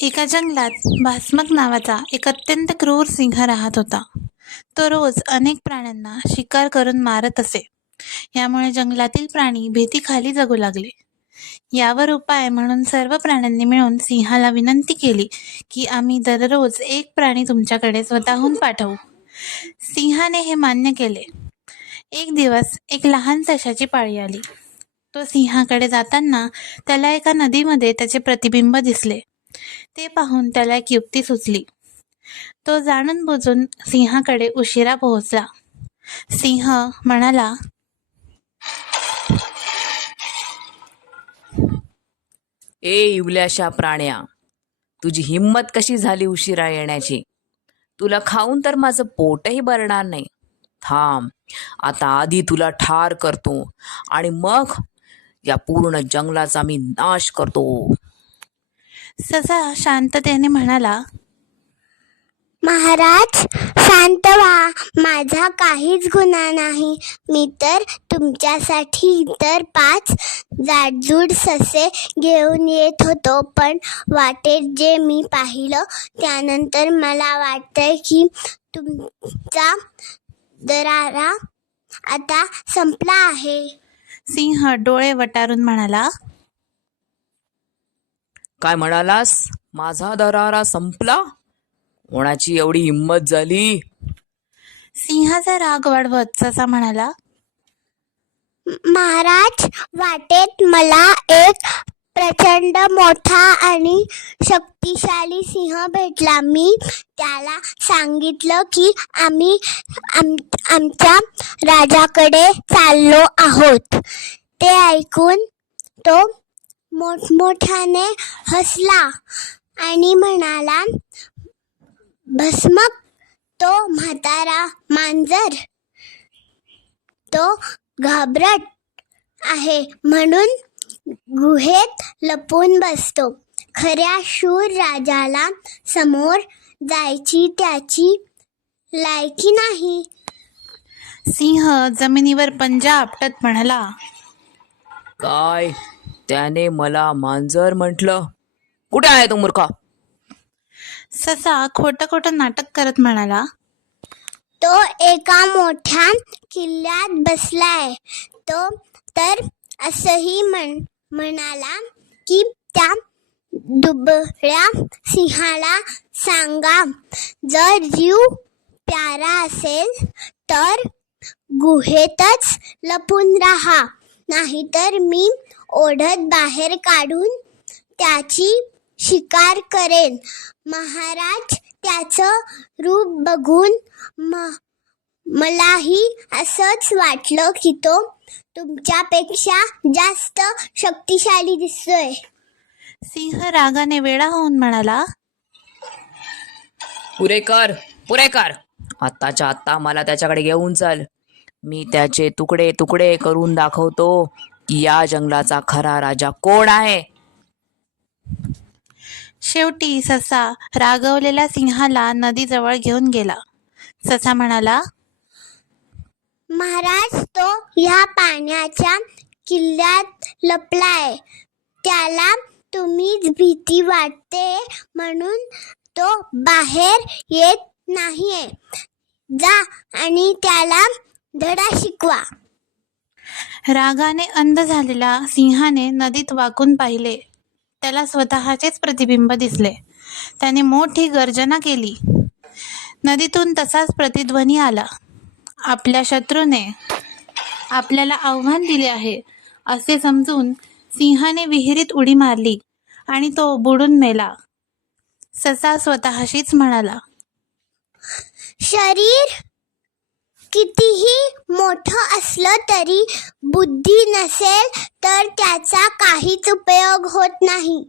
एका जंगलात भास्मक नावाचा एक अत्यंत क्रूर सिंह राहत होता. तो रोज अनेक प्राण्यांना शिकार करून मारत असे. यामुळे जंगलातील प्राणी भीतीखाली जगू लागले. यावर उपाय म्हणून सर्व प्राण्यांनी मिळून सिंहाला विनंती केली की आम्ही दररोज एक प्राणी तुमच्याकडे स्वतःहून पाठवू. सिंहाने हे मान्य केले. एक दिवस एक लहान सशाची पाळी आली. तो सिंहाकडे जाताना त्याला एका नदीमध्ये त्याचे प्रतिबिंब दिसले. ते पाहून त्याला एक युक्ती सुचली. तो जाणून बुजून सिंहाकडे उशिरा पोहोचला. सिंह म्हणाला, ए इवल्याशा प्राण्या, तुझी हिंमत कशी झाली उशिरा येण्याची? तुला खाऊन तर माझं पोटही भरणार नाही. थांब, आता आधी तुला ठार करतो आणि मग या पूर्ण जंगलाचा मी नाश करतो. ससा शांततेने म्हणाला, महाराज, शांत व्हा. माझा काहीच गुन्हा नाही. मी तर तुमच्यासाठी इतर 5 जाडजूड ससे घेऊन येत होतो, पण वाटेत जे मी पाहिलं त्यानंतर मला वाटतंय की तुमचा दरारा आता संपला आहे. सिंह डोळे वटारून म्हणाला, काय म्हणालास? माझा दरारा संपला? कोणाची एवढी हिंमत झाली? सिंहाचा राग वाढवत ससा म्हणाला, महाराज, वाटेत मला एक प्रचंड मोठा आणि शक्तिशाली सिंह भेटला. मी त्याला सांगितलं की आम्ही आमच्या राजाकडे चाललो आहोत. ते ऐकून तो मोठमोठ्याने हसला आणि म्हणाला, भस्मक, तो म्हातारा मांजर, तो घाबरट आहे म्हणून गुहेत लपून बसतो. खऱ्या शूर राजाला समोर जायची त्याची लायकी नाही. सिंह जमिनीवर पंजा आपटत म्हणाला, काय? त्याने मला मांजर म्हटलं? कुठे आहे तो मूर्खा? ससा खोटं खोटं नाटक करत म्हणाला, तो एका मोठ्या किल्ल्यात बसलाय. तो तर असंही म्हणाला की त्या दुबळ्या सिंहाला सांगा, जर जीव प्यारा असेल तर गुहेतच लपून राहा, नाहीतर मी ओढत बाहेर काढून त्याची शिकार करेन. महाराज, त्याचं रूप बघून मलाही असंच वाटलं की तो तुमच्यापेक्षा जास्त शक्तिशाली दिसतोय. सिंह रागाने वेडा होऊन म्हणाला, पुरे कर. आत्ताच्या आत्ता मला त्याच्याकडे घेऊन चल. मी त्याचे तुकडे तुकडे करून दाखवतो की या जंगलाचा खरा राजा कोण आहे. शेवटी ससा रागवलेल्या सिंहाला नदीजवळ घेऊन गेला. ससा म्हणाला, महाराज, तो ह्या पाण्याच्या किल्ल्यात लपलाय. त्याला तुम्हीच भीती वाटते म्हणून तो बाहेर येत नाहीये. जा आणि त्याला धडा शिकवा. रागाने अंध झालेल्या सिंहाने नदीत वाकून पाहिले. त्याला स्वतःचेच प्रतिबिंब दिसले. त्याने मोठी गर्जना केली. नदीतून तसाच प्रतिध्वनी आला. आपल्या शत्रूने आपल्याला आव्हान दिले आहे असे समजून सिंहाने विहिरीत उडी मारली आणि तो बुडून मेला. ससा स्वतःशीच म्हणाला, शरीर कितीही मोठं असलं तरी बुद्धी नसेल तर त्याचा काहीच उपयोग होत नाही.